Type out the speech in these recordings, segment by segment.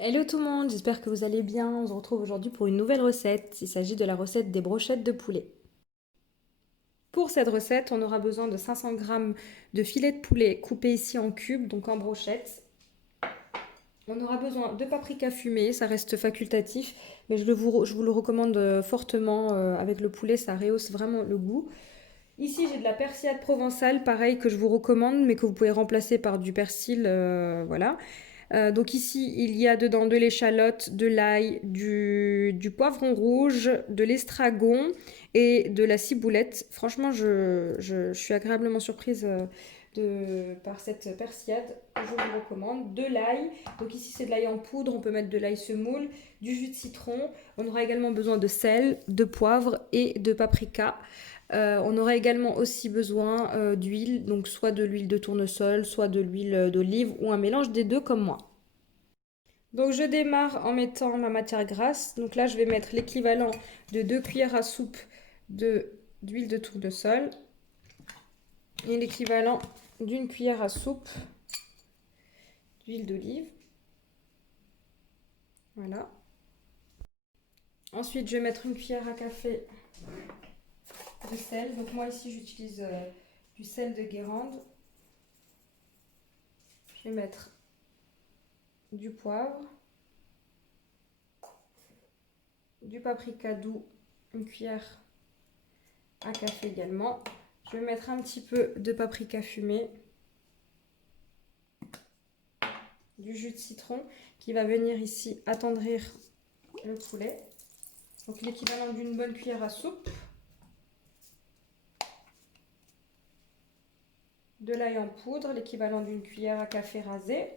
Hello tout le monde, j'espère que vous allez bien. On se retrouve aujourd'hui pour une nouvelle recette. Il s'agit de la recette des brochettes de poulet. Pour cette recette, on aura besoin de 500 g de filet de poulet coupé ici en cubes, donc en brochettes. On aura besoin de paprika fumé, ça reste facultatif, mais je vous le recommande fortement avec le poulet, ça rehausse vraiment le goût. Ici, j'ai de la persillade provençale, pareil, que je vous recommande, mais que vous pouvez remplacer par du persil, voilà. Donc ici, il y a dedans de l'échalote, de l'ail, du poivron rouge, de l'estragon et de la ciboulette. Franchement, je suis agréablement surprise par cette persillade. Je vous recommande. De l'ail. Donc ici, c'est de l'ail en poudre. On peut mettre de l'ail semoule, du jus de citron. On aura également besoin de sel, de poivre et de paprika. On aura également aussi besoin d'huile, donc soit de l'huile de tournesol, soit de l'huile d'olive ou un mélange des deux comme moi. Donc je démarre en mettant ma matière grasse. Donc là, je vais mettre l'équivalent de 2 cuillères à soupe d'huile de tournesol et l'équivalent d'une cuillère à soupe d'huile d'olive. Voilà. Ensuite, je vais mettre une cuillère à café de sel. Donc moi ici, j'utilise du sel de Guérande. Je vais mettre du poivre, du paprika doux, une cuillère à café également. Je vais mettre un petit peu de paprika fumé, du jus de citron qui va venir ici attendrir le poulet. Donc l'équivalent d'une bonne cuillère à soupe. De l'ail en poudre, l'équivalent d'une cuillère à café rasée.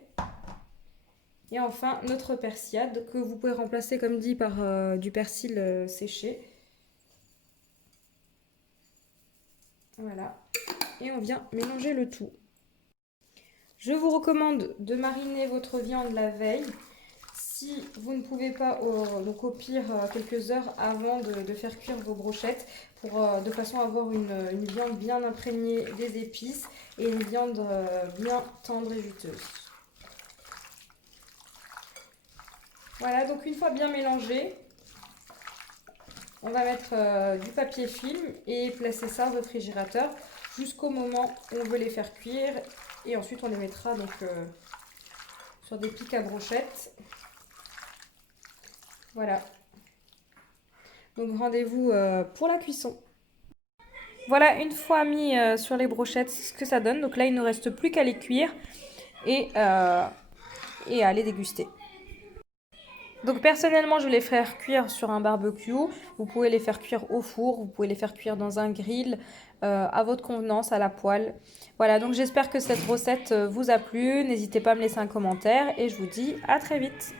Et enfin, notre persillade que vous pouvez remplacer, comme dit, par du persil séché. Voilà. Et on vient mélanger le tout. Je vous recommande de mariner votre viande la veille. Si vous ne pouvez pas, donc au pire, quelques heures avant de faire cuire vos brochettes, de façon à avoir une viande bien imprégnée des épices et une viande bien tendre et juteuse. Voilà, donc une fois bien mélangé, on va mettre du papier film et placer ça au réfrigérateur jusqu'au moment où on veut les faire cuire. Et ensuite, on les mettra donc sur des pics à brochettes. Voilà. Donc rendez-vous pour la cuisson. Voilà, une fois mis sur les brochettes, ce que ça donne. Donc là, il ne reste plus qu'à les cuire et à les déguster. Donc personnellement, je vais les faire cuire sur un barbecue. Vous pouvez les faire cuire au four, vous pouvez les faire cuire dans un grill, à votre convenance, à la poêle. Voilà, donc j'espère que cette recette vous a plu. N'hésitez pas à me laisser un commentaire et je vous dis à très vite.